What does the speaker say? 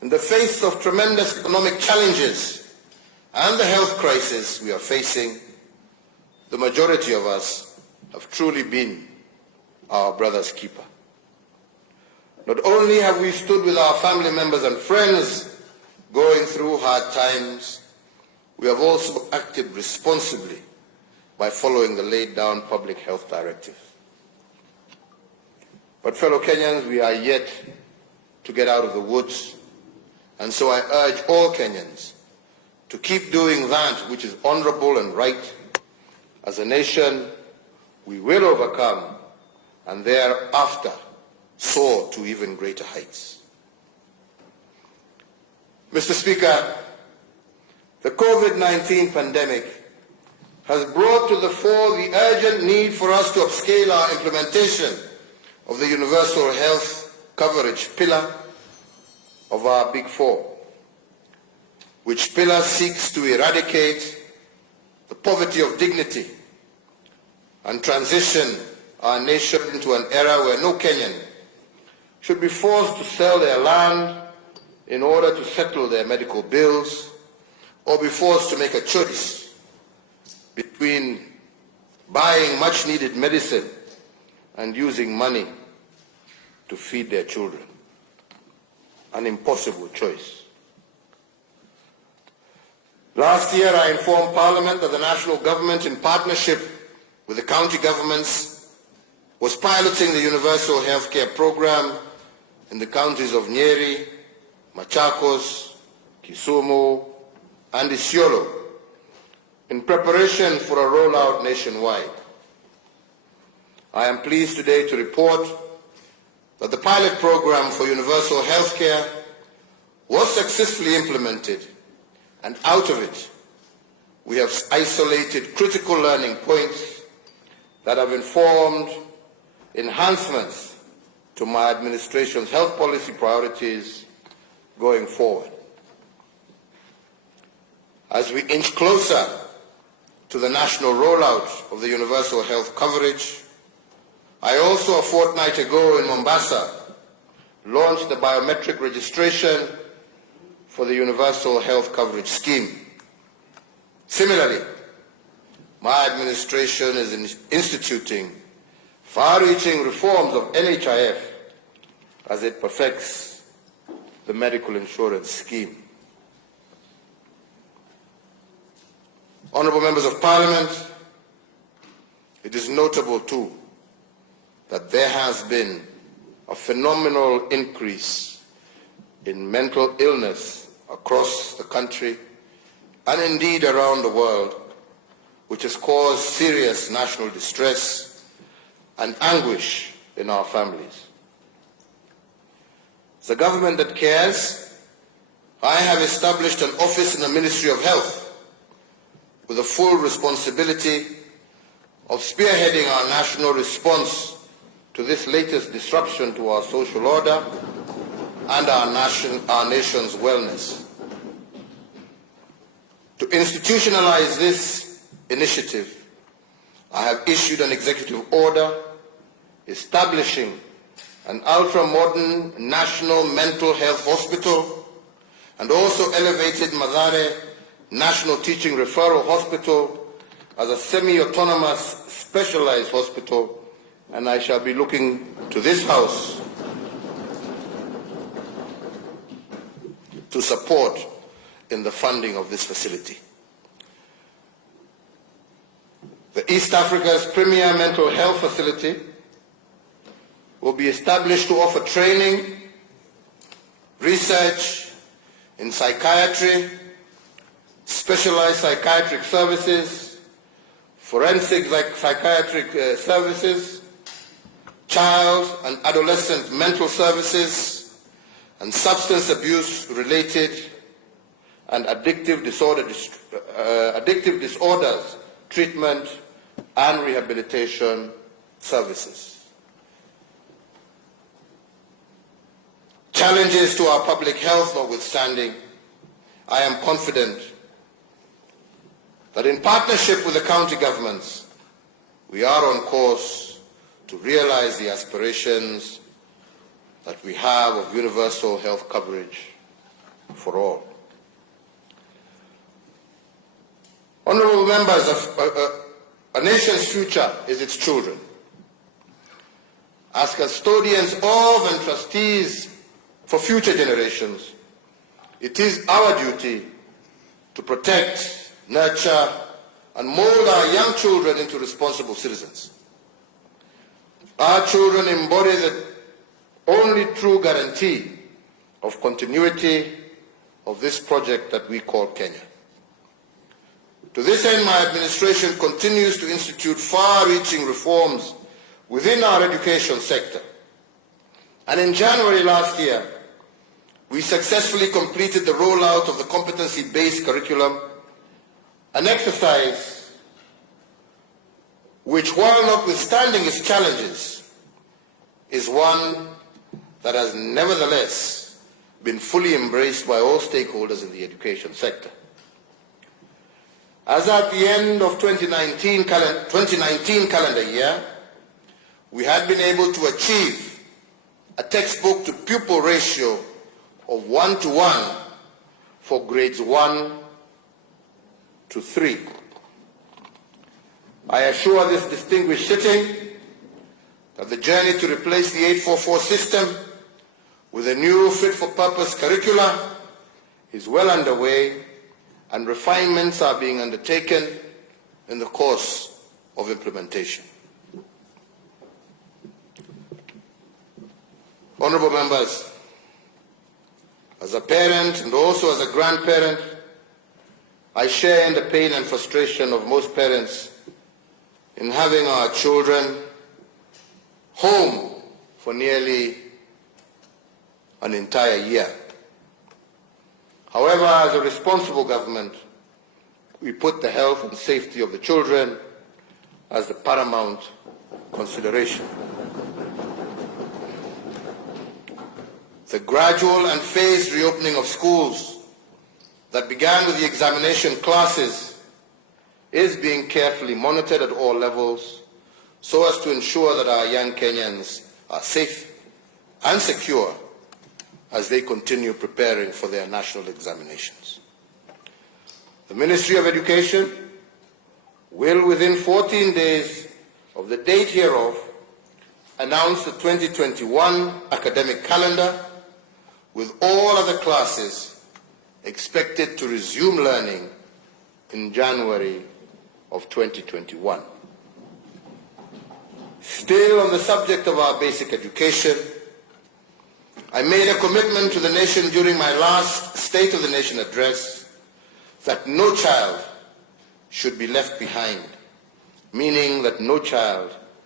In the face of tremendous economic challenges and the health crisis we are facing, the majority of us have truly been our brother's keeper. Not only have we stood with our family members and friends going through hard times, we have also acted responsibly by following the laid down public health directive. But fellow Kenyans, we are yet to get out of the woods, and so I urge all Kenyans to keep doing that which is honorable and right. As a nation, we will overcome and thereafter soar to even greater heights. Mr. Speaker, the COVID-19 pandemic has brought to the fore the urgent need for us to upscale our implementation of the universal health coverage pillar of our Big Four, which pillar seeks to eradicate the poverty of dignity and transition our nation into an era where no Kenyan should be forced to sell their land in order to settle their medical bills, or be forced to make a choice between buying much-needed medicine and using money to feed their children. An impossible choice. Last year, I informed Parliament that the national government, in partnership with the county governments, was piloting the universal healthcare program in the counties of Nyeri, Machakos, Kisumu, and Isiolo, in preparation for a rollout nationwide. I am pleased today to report that the pilot program for universal healthcare was successfully implemented, and out of it, we have isolated critical learning points that have informed enhancements to my administration's health policy priorities going forward. As we inch closer to the national rollout of the universal health coverage, I also, a fortnight ago in Mombasa, launched the biometric registration for the universal health coverage scheme. Similarly, my administration is instituting far-reaching reforms of NHIF as it perfects the medical insurance scheme. Honourable Members of Parliament, it is notable too that there has been a phenomenal increase in mental illness across the country and indeed around the world, which has caused serious national distress and anguish in our families. As a government that cares, I have established an office in the Ministry of Health with the full responsibility of spearheading our national response to this latest disruption to our social order and our nation's wellness. To institutionalize this initiative, I have issued an executive order establishing an ultra-modern national mental health hospital and also elevated Mathare National Teaching Referral Hospital as a semi-autonomous specialized hospital, and I shall be looking to this House to support in the funding of this facility. The East Africa's premier mental health facility will be established to offer training, research in psychiatry, specialized psychiatric services, forensic psychiatric services, child and adolescent mental services, and substance abuse related and addictive disorders treatment and rehabilitation services. Challenges to our public health notwithstanding, I am confident that in partnership with the county governments, we are on course to realize the aspirations that we have of universal health coverage for all. Honourable members, a nation's future is its children. As custodians of and trustees for future generations, it is our duty to protect, nurture, and mould our young children into responsible citizens. Our children embody the only true guarantee of continuity of this project that we call Kenya. To this end, my administration continues to institute far-reaching reforms within our education sector. And in January last year, we successfully completed the rollout of the competency-based curriculum, an exercise which, while notwithstanding its challenges, is one that has nevertheless been fully embraced by all stakeholders in the education sector. As at the end of 2019 calendar year, we had been able to achieve a textbook-to-pupil ratio of 1:1 for grades 1 to 3. I assure this distinguished sitting that the journey to replace the 844 system with a new fit-for-purpose curricula is well underway, and refinements are being undertaken in the course of implementation. Honourable members, as a parent and also as a grandparent, I share in the pain and frustration of most parents in having our children home for nearly an entire year. However, as a responsible government, we put the health and safety of the children as the paramount consideration. The gradual and phased reopening of schools that began with the examination classes is being carefully monitored at all levels so as to ensure that our young Kenyans are safe and secure as they continue preparing for their national examinations. The Ministry of Education will, within 14 days of the date hereof, announce the 2021 academic calendar, with all other classes expected to resume learning in January of 2021. Still on the subject of our basic education, I made a commitment to the nation during my last State of the Nation address that no child should be left behind, meaning that no child